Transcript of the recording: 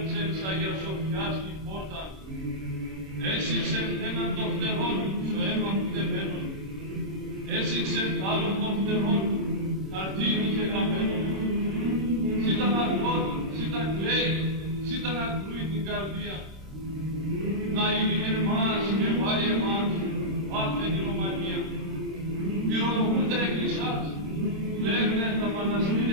άπερξε της Αγίας Σοφιάς την πόρτα. Έσυξε έναν των φτερών στο αίμα που δεν μπαίνουν. Έσυξε άλλον των φτερών καρτίνι και καμένο. Ζήτα να αργότη, ζήτα κλαίει, ζήτα να κρούει την καρδία. Να είναι εμάς και πάει εμάς, πάτε την ομανία. Πυρολογούνται εκκλησάς, λέγνε τα Παναστήρια.